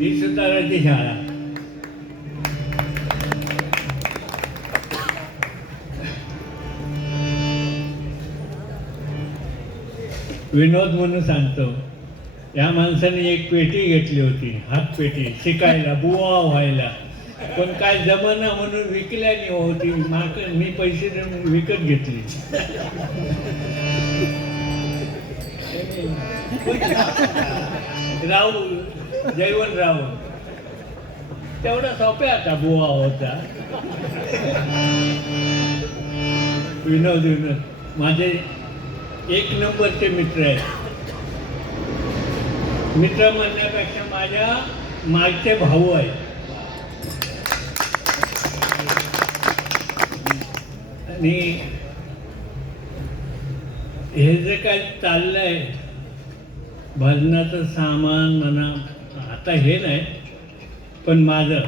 ही सुताराची शाळा. विनोद म्हणून सांगतो, या माणसाने एक पेटी घेतली होती, हात पेटी, शिकायला, बुवा व्हायला. पण काय जमाना म्हणून विकल्याने होती, मी पैसे देऊन विकत घेतली. राहू जयवंत राहू तेवढा सोप्या आता बुवा होता. विनोद माझे एक नंबरचे मित्र आहेत. मित्र म्हणण्यापेक्षा माझ्या मागचे भाऊ आहेत. आणि हे जे काय चाललंय भजनाचं सामान म्हणा, आता हे नाही, पण माझं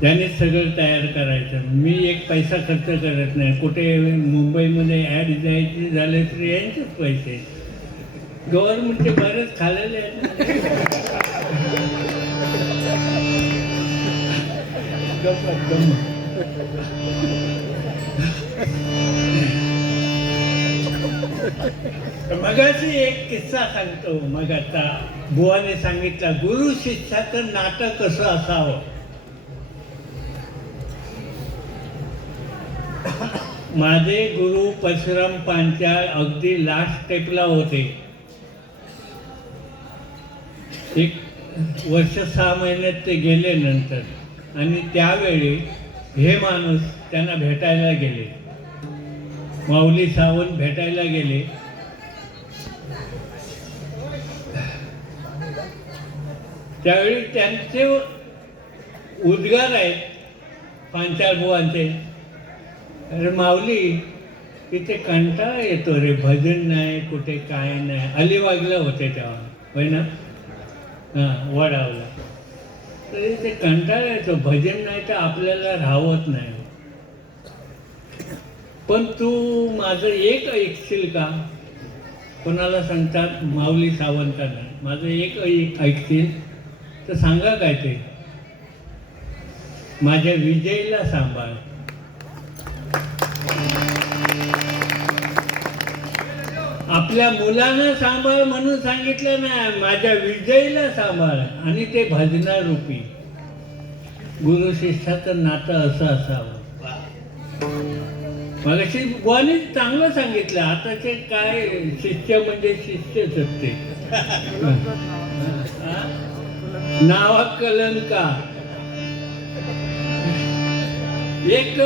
त्याने सगळं तयार करायचं. मी एक पैसा खर्च करत नाही. कुठे मुंबईमध्ये ॲड द्यायची झाले तर यांचेच पैसे. गव्हर्नमेंटचे बरेच खाल्लेले आहेत. मगाशी एक किस्सा सांगतो. मग आता बुवाने सांगितला गुरु शिष्याचं नातं कसं असावं. माझे गुरु परशुराम पांचाळ अगदी लास्ट स्टेपला होते. एक वर्ष 6 महिन्यात ते गेले नंतर. आणि त्यावेळी हे माणूस त्यांना भेटायला गेले, माऊली सावंत भेटायला गेले. त्यावेळी त्यांचे उद्गार आहेत पांचाळ बुवांचे, अरे माऊली इथे कंटाळा येतो रे, भजन नाही, कुठे काय नाही. अलिबागला होते तेव्हा, होय ना, हां वडावला. तर इथे कंटाळा येतो, भजन नाही तर आपल्याला राहवत नाही. पण तू माझं एक ऐकशील का. कोणाला सांगतात, माऊली सावंतांना. माझं एक ऐकशील तर सांगा काय ते. माझ्या विजयला सांभाळ. आपल्या मुलांना सांभाळ म्हणून सांगितलं नाही, माझ्या विजयला सांभाळ. आणि ते भजनारूपी. गुरु शिष्याचं नातं असं असावं. मगाशी बुवाने चांगलं सांगितलं. आताचे काय शिष्य म्हणजे शिष्यच असते. नावा कलंका. एक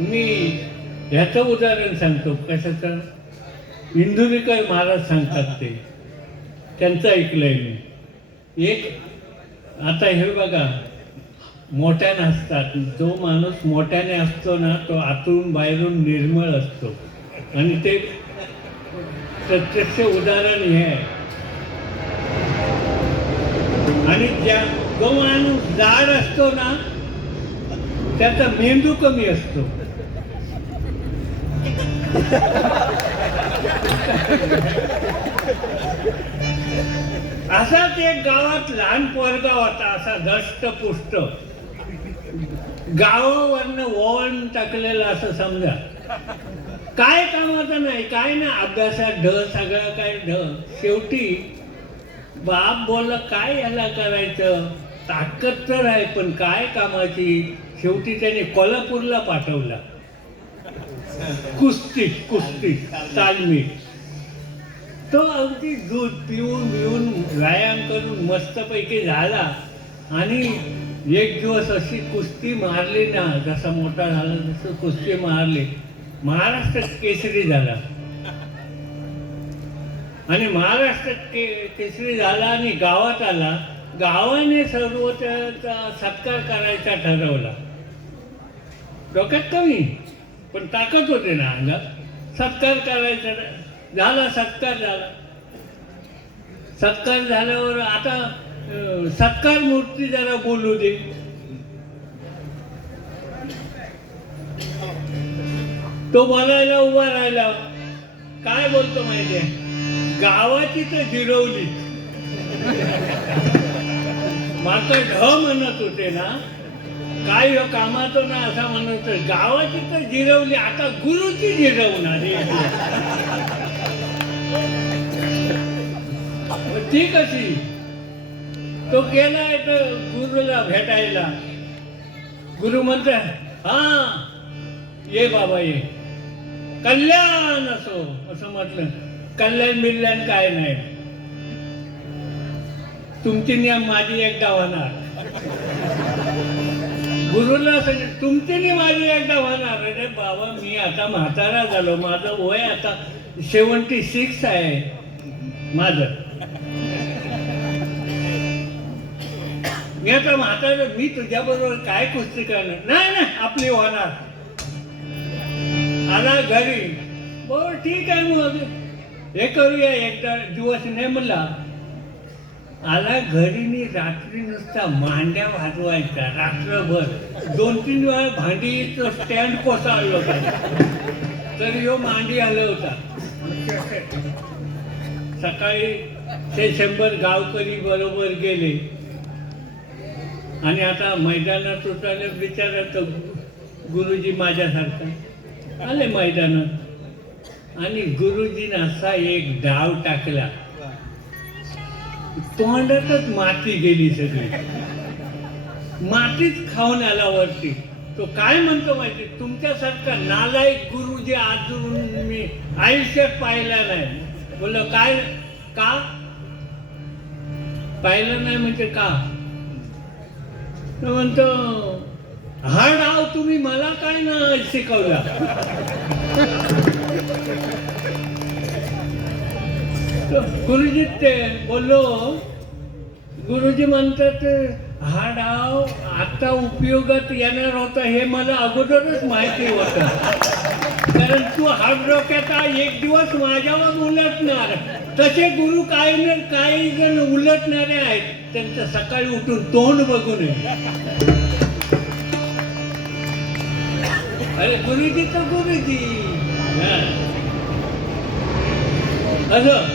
मी ह्याचं उदाहरण सांगतो. कशाचं. इंदुरीकर महाराज सांगतात ते, त्यांचं ऐकलंय मी. एक आता हे बघा, मोठ्याने असतात. जो माणूस मोठ्याने असतो ना, तो आतून बाहेरून निर्मळ असतो. आणि ते प्रत्यक्ष उदाहरण हे आहे. आणि जो माणूस जाड असतो ना, त्याचा मेंदू कमी असतो. असाच एक गावात लहान पोरगा होता, असा धष्टपुष्ट, गावावरनं ओवळून टाकलेलं असं समजा. काय कामाचं नाही, काय ना, अभ्यासात ढ, सगळं काय ढ. शेवटी बाप बोलला काय याला करायचं, ताकद तर आहे पण काय कामाची. शेवटी त्याने कोल्हापूरला पाठवला. कुस्ती तालमी. तो अगदी दूध पिऊन व्यायाम करून मस्तपैकी झाला. आणि एक दिवस अशी कुस्ती मारली ना, जसा मोठा झाला तसं कुस्ती मारली. महाराष्ट्र केसरी झाला. आणि महाराष्ट्र केसरी झाला आणि गावात आला. गावाने सर्व त्याचा सत्कार करायचा ठरवला. डोक्यात कमी पण ताकद होते ना अंगात. सत्कार करायचा झाला. सत्कार झाला. सत्कार झाल्यावर आता सत्कार मूर्ती जरा बोलू दे. तो बोलायला उभा राहिला. काय बोलतो माहितीये, गावाची तर जिरवली. मात्र ढ म्हणत होते ना, काय ह्यो कामाचं ना असं म्हणत होते. गावाची तर जिरवली, आता गुरुची जिरवणार. ती कशी? तो गेलाय तर गुरुला भेटायला. गुरु म्हणतो, हा ये बाबा ये, कल्याण असो. असं म्हटलं, कल्याण बिल्याण काय नाही, तुमची नियम माझी एकदा होणार. गुरुला सांगितलं, तुमची नि माझी एकदा होणार. अरे बाबा, मी आता म्हातारा झालो, माझं वय आता 76 आहे माझं. मी आता म्हातारा, मी तुझ्याबरोबर काय कुस्ती करणार? नाही नाही, आपली होणार. आला घरी, बरं ठीक आहे, मग हे करूया एकदा दिवस नेमला. आला घरी, रात्री नुसता मांड्या वाजवायचा रात्रभर. 2-3 वेळा भांडीचं स्टँड कोसळलं होता, तर ह्यो मांडी हलवता. सकाळी ते 100 गावकरी बरोबर गेले आणि आता मैदानात उतरले. विचारत गुरुजी माझ्यासारखा आले मैदानात, आणि गुरुजीने असा एक डाव टाकला, तोंडातच माती गेली सगळी, मातीच खाऊन आला वरती. तो काय म्हणतो माहिती, तुमच्यासारखा नालायक गुरुजी अजून मी आयुष्यात पाहिला नाही. बोललो काय, का पाहिलं नाही म्हणजे का? तो म्हणतो, हा डाव तुम्ही मला काय ना शिकवला. गुरुजी ते बोललो, गुरुजी म्हणतात हा डाव आता उपयोगात येणार होता हे मला अगोदरच माहिती होतं, कारण तू हात डोक्याचा एक दिवस माझ्यावर उलटणार. तसे गुरु काही जण उलटणारे आहेत, त्यांचं सकाळी उठून तोंड बघू नये. अरे गुरुजी तर गुरुजी असं.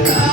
हा